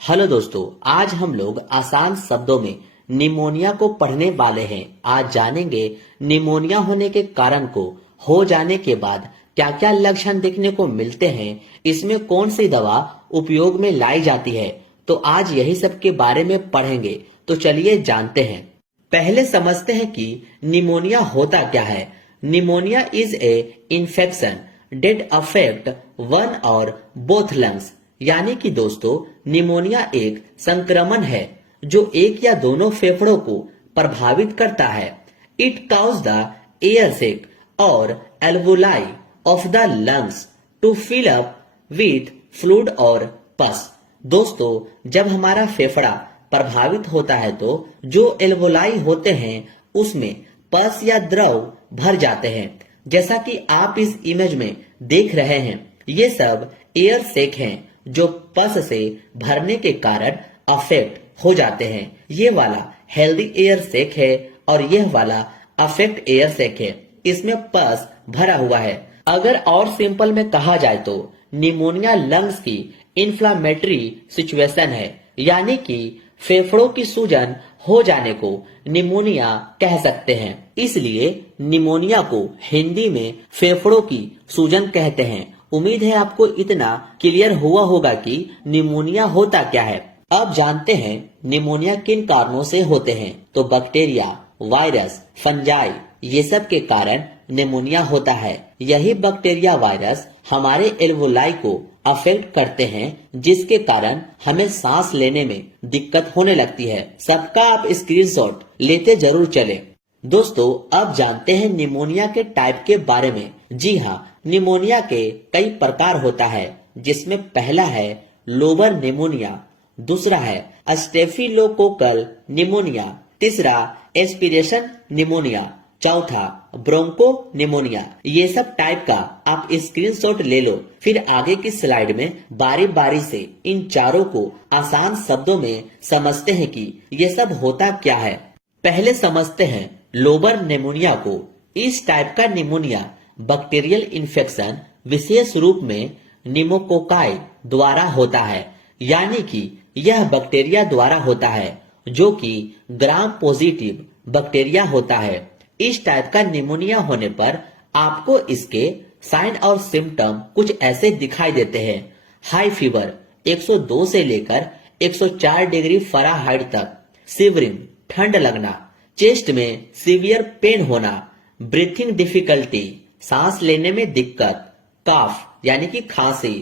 Hello दोस्तों, आज हम लोग आसान शब्दों में निमोनिया को पढ़ने वाले हैं। आज जानेंगे निमोनिया होने के कारण को, हो जाने के बाद क्या क्या लक्षण देखने को मिलते हैं, इसमें कौन सी दवा उपयोग में लाई जाती है। तो आज यही सब के बारे में पढ़ेंगे। तो चलिए जानते हैं। पहले समझते हैं कि निमोनिया होता क्या है। Pneumonia is a infection that affect one और बोथ लंग्स। यानी कि दोस्तों, निमोनिया एक संक्रमण है जो एक या दोनों फेफड़ों को प्रभावित करता है। It cause the air sac और alveoli of the lungs to fill up with fluid और पस। दोस्तों, जब हमारा फेफड़ा प्रभावित होता है तो जो एल्वोलाई होते हैं उसमें पस या द्रव भर जाते हैं। जैसा कि आप इस इमेज में देख रहे हैं, ये सब एयर सेक हैं जो पस से भरने के कारण अफेक्ट हो जाते हैं। ये वाला हेल्दी एयर सेक है और यह वाला अफेक्ट एयर सेक है। इसमें पस भरा हुआ है। अगर और सिंपल में कहा जाए तो निमोनिया लंग्स की इन्फ्लामेटरी सिचुएशन है, यानी कि फेफड़ों की सूजन हो जाने को निमोनिया कह सकते हैं। इसलिए निमोनिया को हिंदी में फेफड़ों की सूजन कहते हैं। उम्मीद है आपको इतना क्लियर हुआ होगा कि निमोनिया होता क्या है। अब जानते हैं निमोनिया किन कारणों से होते हैं। तो बैक्टीरिया, वायरस, फंजाई, ये सब के कारण निमोनिया होता है। यही बैक्टीरिया, वायरस हमारे एल्वोलाई को अफेक्ट करते हैं, जिसके कारण हमें सांस लेने में दिक्कत होने लगती है। सबका आप स्क्रीनशॉट लेते जरूर चले। दोस्तों, अब जानते हैं निमोनिया के टाइप के बारे में। जी हाँ, निमोनिया के कई प्रकार होता है, जिसमें पहला है लोबर निमोनिया, दूसरा है स्टेफिलोकोकल निमोनिया, तीसरा एस्पिरेशन निमोनिया, चौथा ब्रोंको निमोनिया। ये सब टाइप का आप स्क्रीनशॉट ले लो, फिर आगे की स्लाइड में बारी बारी से इन चारों को आसान शब्दों में समझते हैं कि ये सब होता क्या है। पहले समझते हैं लोबर निमोनिया को। इस टाइप का निमोनिया बैक्टीरियल इन्फेक्शन विशेष रूप में निमोकोकाई द्वारा होता है, यानी कि यह बैक्टीरिया द्वारा होता है जो कि ग्राम पॉजिटिव बैक्टीरिया होता है। इस टाइप का निमोनिया होने पर आपको इसके साइन और सिम्टम कुछ ऐसे दिखाई देते हैं। हाई फीवर 102 से लेकर 104 डिग्री फ़ारेनहाइट तक, शिवरिंग ठंड लगना, चेस्ट में सीवियर पेन होना, ब्रीथिंग डिफिकल्टी सांस लेने में दिक्कत, काफ यानी कि खांसी,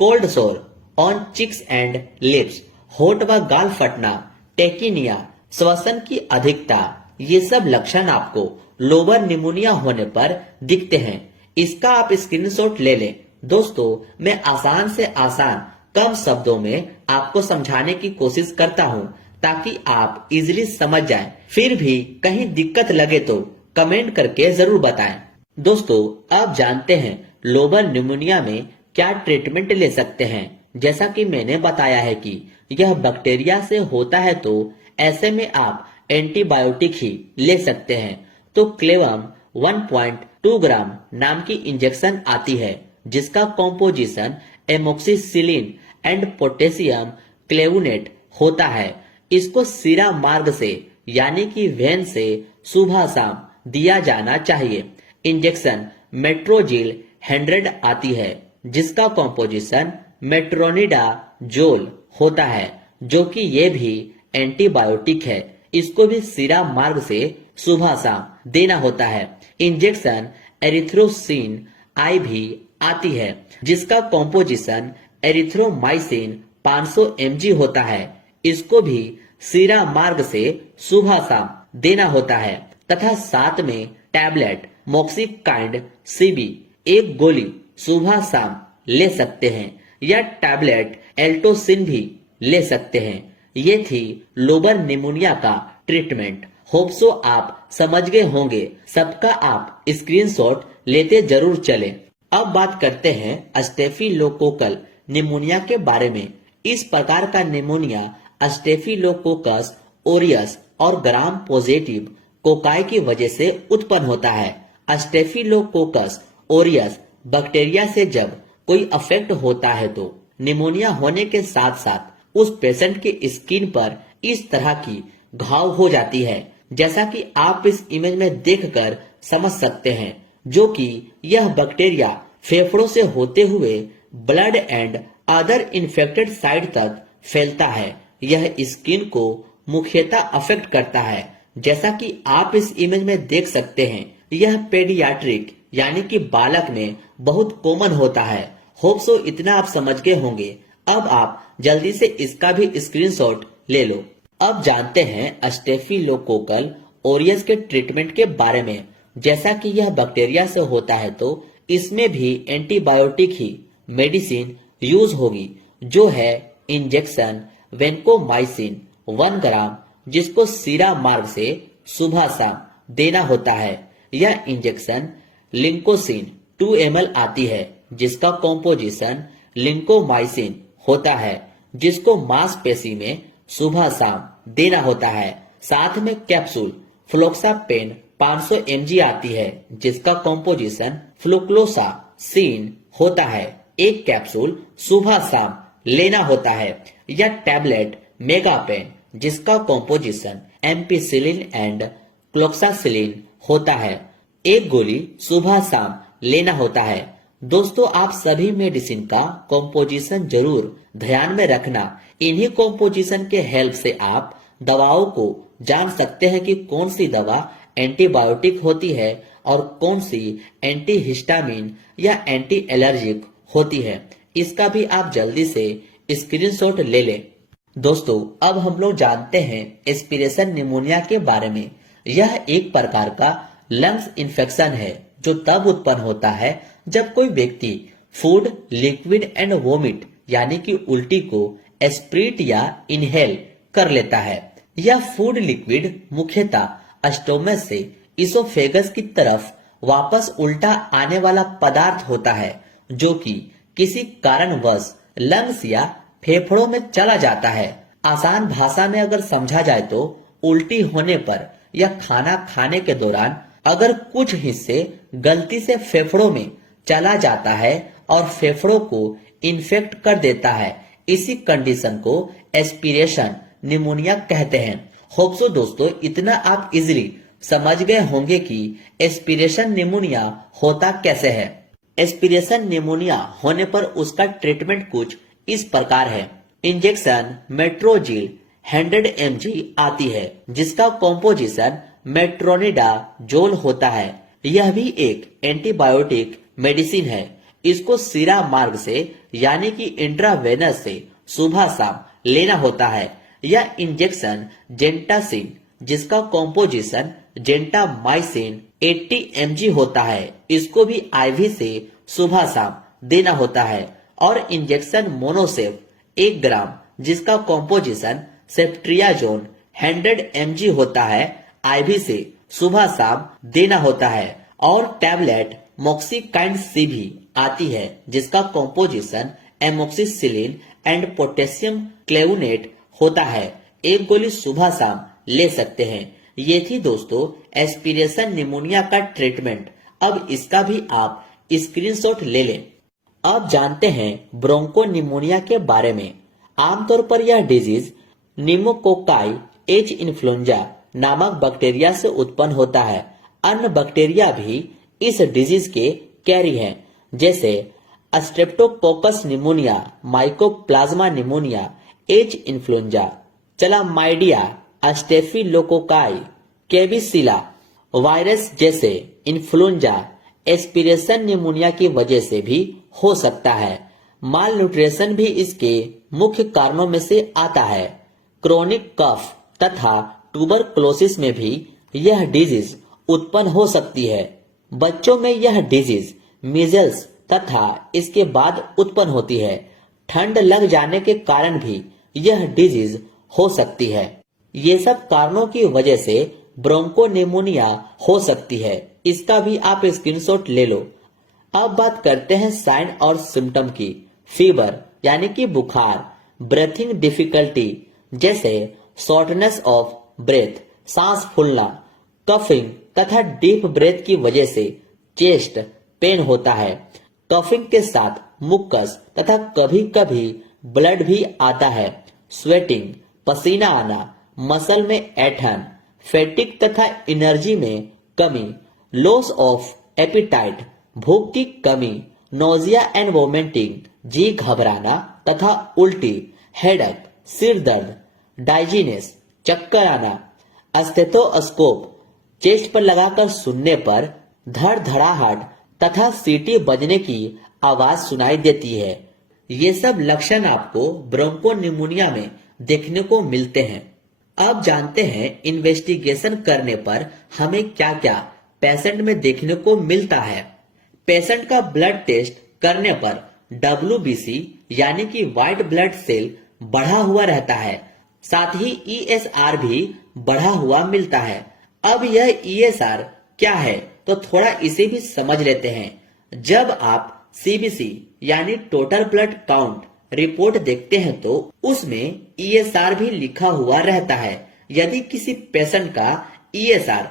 कोल्ड सोर ऑन चिक्स एंड लिप्स, होठ व गाल फटना, टेकिनिया श्वसन की अधिकता, ये सब लक्षण आपको लोबर निमोनिया होने पर दिखते हैं। इसका आप स्क्रीनशॉट ले लें। दोस्तों, मैं आसान से आसान कम शब्दों में आपको समझाने की कोशिश करता हूँ ताकि आप इजीली समझ जाएं। फिर भी कहीं दिक्कत लगे तो कमेंट करके जरूर बताएं। दोस्तों, अब जानते हैं लोबर निमोनिया में क्या ट्रीटमेंट ले सकते हैं। जैसा कि मैंने बताया है कि यह बैक्टीरिया से होता है, तो ऐसे में आप एंटीबायोटिक ही ले सकते हैं। तो क्लेवम 1.2 ग्राम नाम की इंजेक्शन आती है, जिसका कॉम्पोजिशन एमोक्सिसिलिन एंड पोटेशियम क्लेवुनेट होता है। इसको सीरा मार्ग से यानी कि वेन से सुबह शाम दिया जाना चाहिए। इंजेक्शन मेट्रोजिल 100 आती है, जिसका कॉम्पोजिशन मेट्रोनिडाजोल होता है, जो कि ये भी एंटीबायोटिक है। इसको भी सीरा मार्ग से सुबह शाम देना होता है। इंजेक्शन एरिथ्रोसिन IV आती है, जिसका कॉम्पोजिशन एरिथ्रोमाइसिन 500 mg होता है। इसको भी सीरा मार्ग से सुबह शाम देना होता है। तथा साथ में टैबलेट मोक्सिकाइंड CB 1 गोली सुबह शाम ले सकते हैं, या टैबलेट एल्टोसिन भी ले सकते हैं। ये थी लोबर निमोनिया का ट्रीटमेंट। होप सो आप समझ गए होंगे। सबका आप स्क्रीनशॉट लेते जरूर चले। अब बात करते हैं स्टेफिलोकोकल निमोनिया के बारे में। इस प्रकार का निमोनिया स्टेफिलोकोकस ओरियस और ग्राम पॉजिटिव कोकाई की वजह से उत्पन्न होता है। स्टेफिलोकोकस ओरियस बैक्टीरिया से जब कोई अफेक्ट होता है तो निमोनिया होने के साथ साथ उस पेशेंट के स्किन पर इस तरह की घाव हो जाती है, जैसा कि आप इस इमेज में देखकर समझ सकते हैं, जो कि यह बैक्टीरिया फेफड़ों से होते हुए blood and other infected site तक फैलता है। यह स्किन को मुख्यतः अफेक्ट करता है, जैसा कि आप इस इमेज में देख सकते हैं। यह पेडियाट्रिक यानी कि बालक में बहुत कॉमन होता है। होप सो इतना आप समझ गए होंगे। अब आप जल्दी से इसका भी स्क्रीनशॉट ले लो। अब जानते हैं स्टेफिलोकोकल ओरियस के ट्रीटमेंट के बारे में। जैसा कि यह बैक्टीरिया से होता है तो इसमें भी एंटीबायोटिक ही मेडिसिन यूज होगी, जो है इंजेक्शन वेंकोमाइसिन 1 ग्राम, जिसको सीरा मार्ग से सुबह शाम देना होता है। यह इंजेक्शन लिंकोसिन 2 ml आती है, जिसका कॉम्पोजिशन लिंकोमाइसिन होता है, जिसको मांसपेशी में सुबह शाम देना होता है। साथ में कैप्सूल फ्लोक्सापेन 500 mg आती है, जिसका कॉम्पोजिशन फ्लुक्लोसासिन होता है। एक कैप्सूल सुबह शाम लेना होता है। या टैबलेट मेगापेन, जिसका कॉम्पोजिशन एम्पिसिलिन एंड क्लोक्सासिलिन होता है। एक गोली सुबह शाम लेना होता है। दोस्तों, आप सभी मेडिसिन का कॉम्पोजिशन जरूर ध्यान में रखना। इन्हीं कॉम्पोजिशन के हेल्प से आप दवाओं को जान सकते हैं कि कौन सी दवा एंटीबायोटिक होती है और कौन सी एंटीहिस्टामिन या एंटी एलर्जिक होती है। इसका भी आप जल्दी से स्क्रीनशॉट ले लें। दोस्तों, अब हम लोग जानते हैं एस्पिरेशन निमोनिया के बारे में। यह एक प्रकार का लंग्स इन्फेक्शन है, जो तब उत्पन्न होता है जब कोई व्यक्ति फूड, लिक्विड एंड वोमिट यानी कि उल्टी को एस्प्रीट या इनहेल कर लेता है। यह फूड लिक्विड मुख्यतः स्टोमच से इसोफेगस की तरफ वापस उल्टा आने वाला पदार्थ होता है, जो कि किसी कारणवश लंग्स या फेफड़ों में चला जाता है। आसान भाषा में अगर समझा जाए तो उल्टी होने पर या खाना खाने के दौरान अगर कुछ हिस्से गलती से फेफड़ों में चला जाता है और फेफड़ों को इन्फेक्ट कर देता है, इसी कंडीशन को एस्पिरेशन निमोनिया कहते हैं। होप सो दोस्तों, इतना आप इजिली समझ गए होंगे कि एस्पिरेशन निमोनिया होता कैसे है। एस्पिरेशन निमोनिया होने पर उसका ट्रीटमेंट कुछ इस प्रकार है। इंजेक्शन मेट्रोजिल 100 mg आती है, जिसका कॉम्पोजिशन मेट्रोनिडाजोल होता है। यह भी एक एंटीबायोटिक मेडिसिन है। इसको सीरा मार्ग से यानी कि इंट्रावेनस से सुबह शाम लेना होता है। यह इंजेक्शन जेंटासिन, जिसका कॉम्पोजिशन जेंटामाइसिन 80 mg होता है, इसको भी आईवी से सुबह शाम देना होता है। और इंजेक्शन मोनोसेफ 1 ग्राम, जिसका कॉम्पोजिशन सेफ्ट्रियाजोन 100 mg होता है, आईवी से सुबह शाम देना होता है। और टैबलेट मोक्सिकाइंड सी भी आती है, जिसका कॉम्पोजिशन एमोक्सिसिलिन एंड पोटेशियम क्लेवनेट होता है। एक गोली सुबह शाम ले सकते हैं। ये थी दोस्तों एस्पिरेशन निमोनिया का ट्रीटमेंट। अब इसका भी आप स्क्रीनशॉट ले लें। अब जानते हैं ब्रोंको निमोनिया के बारे में। आमतौर पर यह डिजीज निमोकोकाई एच इन्फ्लुएंजा नामक बैक्टीरिया से उत्पन्न होता है। अन्य बैक्टीरिया भी इस डिजीज के कैरी हैं, जैसे streptococcus pneumonia, mycoplasma pneumonia, H influenza, chlamydia, staphylococci, klebsiella virus जैसे इन्फ्लुएंजा एस्पिरेशन निमोनिया की वजह से भी हो सकता है। माल न्यूट्रिशन भी इसके मुख्य कारणों में से आता है। क्रोनिक कफ तथा ट्यूबरक्लोसिस में भी यह डिजीज उत्पन्न हो सकती है। बच्चों में यह डिजीज मीजल्स तथा इसके बाद उत्पन्न होती है। ठंड लग जाने के कारण भी यह डिजीज हो सकती है। ये सब कारणों की वजह से ब्रोंकोनिमोनिया हो सकती है। इसका भी आप स्क्रीनशॉट ले लो। अब बात करते हैं साइन और सिम्टम की। फीवर यानी कि बुखार, ब्रेथिंग डिफिकल्टी जैसे शॉर्टनेस ऑफ ब्रेथ, सांस फूलना, कफिंग तथा डीप ब्रेथ की वजह से चेस्ट पेन होता है। कफिंग के साथ मुक्कस तथा कभी कभी ब्लड भी आता है। स्वेटिंग, पसीना आना, मसल में ऐंठन, फैटिक तथा एनर्जी में कमी, लॉस ऑफ एपिटाइट, भूख की कमी, नोजिया एंड वोमिटिंग, जी घबराना तथा उल्टी, हेडक, सिर दर्द, डाइजीनेस, चक्कर आना, स्टेथोस्कोप चेस्ट पर लगाकर सुनने पर धड़धड़ाहट तथा सीटी बजने की आवाज सुनाई देती है। ये सब लक्षण आपको ब्रोंकोनिमोनिया में देखने को मिलते हैं। अब जानते हैं इन्वेस्टिगेशन करने पर हमें क्या क्या पेशेंट में देखने को मिलता है। पेशेंट का ब्लड टेस्ट करने पर WBC यानी कि व्हाइट ब्लड सेल बढ़ा हुआ रहता है, साथ ही ESR भी बढ़ा हुआ मिलता है। अब यह ESR क्या है तो थोड़ा इसे भी समझ लेते हैं। जब आप CBC यानी टोटल ब्लड काउंट रिपोर्ट देखते हैं तो उसमें ESR भी लिखा हुआ रहता है। यदि किसी पेशेंट का ESR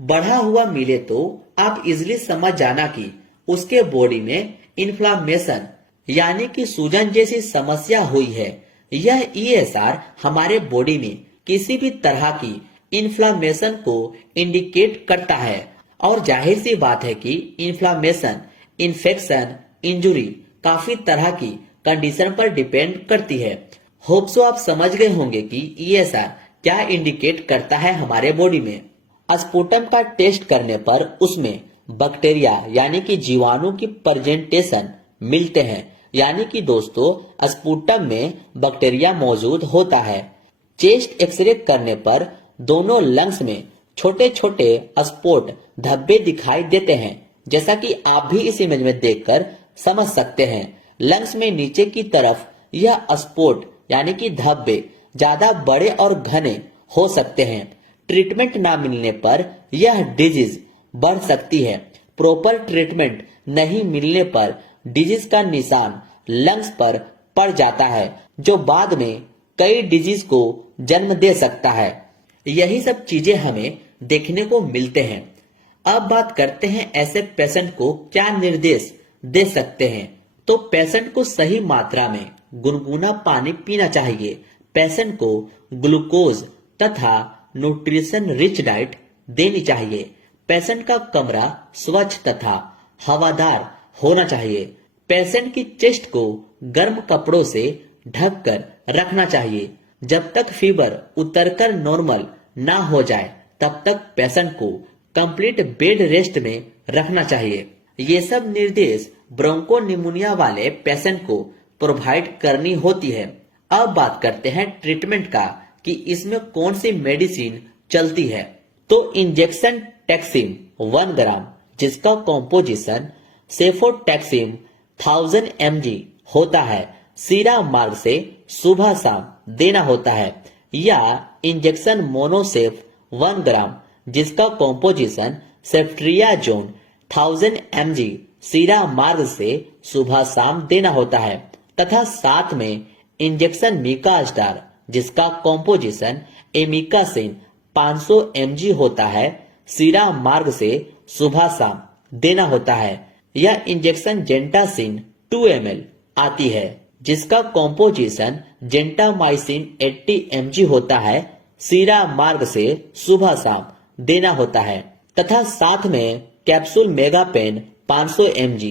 बढ़ा हुआ मिले तो आप इजिली समझ जाना कि उसके बॉडी में इन्फ्लामेशन यानी कि सूजन जैसी समस्या हुई है। यह ESR हमारे बॉडी में किसी भी तरह की इन्फ्लामेशन को इंडिकेट करता है और जाहिर सी बात है कि इन्फ्लामेशन, इन्फेक्शन, इंजुरी काफी तरह की कंडीशन पर डिपेंड करती है। होप सो आप समझ गए होंगे कि ESR क्या इंडिकेट करता है हमारे बॉडी में। स्पुटम का टेस्ट करने पर उसमें बैक्टीरिया यानी कि जीवाणु की प्रेजेंटेशन मिलते हैं, यानी कि दोस्तों स्पुटम में बैक्टीरिया मौजूद होता है। चेस्ट एक्सरे करने पर दोनों लंग्स में छोटे छोटे स्पॉट धब्बे दिखाई देते हैं, जैसा कि आप भी इस इमेज में देखकर समझ सकते हैं। लंग्स में नीचे की तरफ यह स्पॉट यानी कि धब्बे ज्यादा बड़े और घने हो सकते हैं। ट्रीटमेंट ना मिलने पर यह डिजीज बढ़ सकती है। प्रॉपर ट्रीटमेंट नहीं मिलने पर डिजीज का निशान लंग्स पर पड़ जाता है, जो बाद में कई डिजीज को जन्म दे सकता है। यही सब चीजें हमें देखने को मिलते हैं। अब बात करते हैं ऐसे पेशेंट को क्या निर्देश दे सकते हैं। तो पेशेंट को सही मात्रा में गुनगुना पानी पीना चाहिए। पेशेंट को ग्लूकोज तथा न्यूट्रिशन रिच डाइट देनी चाहिए। पेशेंट का कमरा स्वच्छ तथा हवादार होना चाहिए। पेशेंट की चेस्ट को गर्म कपड़ों से ढककर रखना चाहिए। जब तक फीवर उतरकर नॉर्मल ना हो जाए तब तक पेशेंट को कंप्लीट बेड रेस्ट में रखना चाहिए। ये सब निर्देश ब्रोंकोनिमोनिया वाले पेशेंट को प्रोवाइड करनी होती है। अब बात करते हैं ट्रीटमेंट का कि इसमें कौन सी मेडिसिन चलती है। तो इंजेक्शन टैक्सिम 1 ग्राम जिसका कॉम्पोजिशन सेफोटैक्सिम 1000 mg होता है, सीरा मार्ग से सुबह शाम देना होता है। या इंजेक्शन मोनोसेफ 1 ग्राम जिसका कॉम्पोजिशन सेफ्ट्रियाजोन 1000 mg सीरा मार्ग से सुबह शाम देना होता है, तथा साथ में इंजेक्शन मीका स्टार जिसका कॉम्पोजिशन एमिकासिन 500 mg होता है, सीरा मार्ग से सुबह शाम देना होता है। यह इंजेक्शन जेंटासिन 2 ml आती है जिसका कॉम्पोजिशन जेंटामाइसिन 80 mg होता है, सीरा मार्ग से सुबह शाम देना होता है, तथा साथ में कैप्सूल मेगापेन 500 mg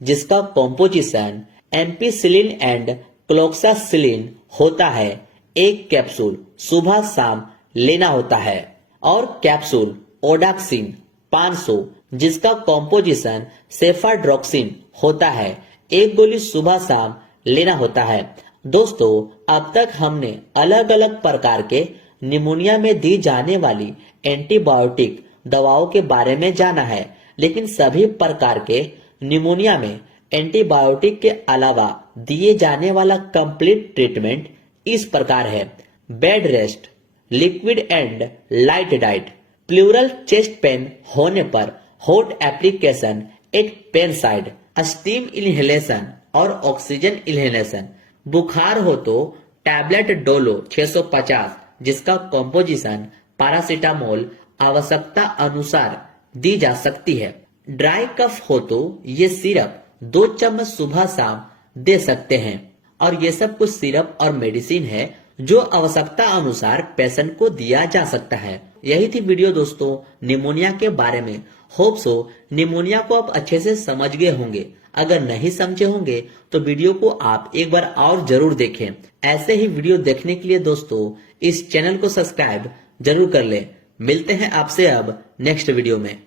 जिसका कॉम्पोजिशन एम्पिसिलिन एंड क्लोक्सासिलिन होता है। एक कैप्सूल सुबह शाम लेना होता है। और कैप्सूल ओडाक्सिन 500 जिसका कॉम्पोजिशन सेफाड्रोक्सिन होता है, एक गोली सुबह शाम लेना होता है। दोस्तों, अब तक हमने अलग अलग प्रकार के निमोनिया में दी जाने वाली एंटीबायोटिक दवाओं के बारे में जाना है, लेकिन सभी प्रकार के निमोनिया में एंटीबायोटिक के अलावा दिए जाने वाला कंप्लीट ट्रीटमेंट इस प्रकार है। Bed rest, liquid and light diet, pleural chest pain होने पर hot application at pain side, steam inhalation और ऑक्सीजन इनहेलेशन। बुखार हो तो टैबलेट डोलो 650 जिसका कॉम्पोजिशन पैरासीटामोल आवश्यकता अनुसार दी जा सकती है। ड्राई कफ हो तो ये सिरप 2 चम्मच सुबह शाम दे सकते हैं। और ये सब कुछ सिरप और मेडिसिन है जो आवश्यकता अनुसार पेशेंट को दिया जा सकता है। यही थी वीडियो दोस्तों निमोनिया के बारे में। होप सो निमोनिया को आप अच्छे से समझ गए होंगे। अगर नहीं समझे होंगे तो वीडियो को आप एक बार और जरूर देखें। ऐसे ही वीडियो देखने के लिए दोस्तों इस चैनल को सब्सक्राइब जरूर कर लें। मिलते हैं आपसे अब नेक्स्ट वीडियो में।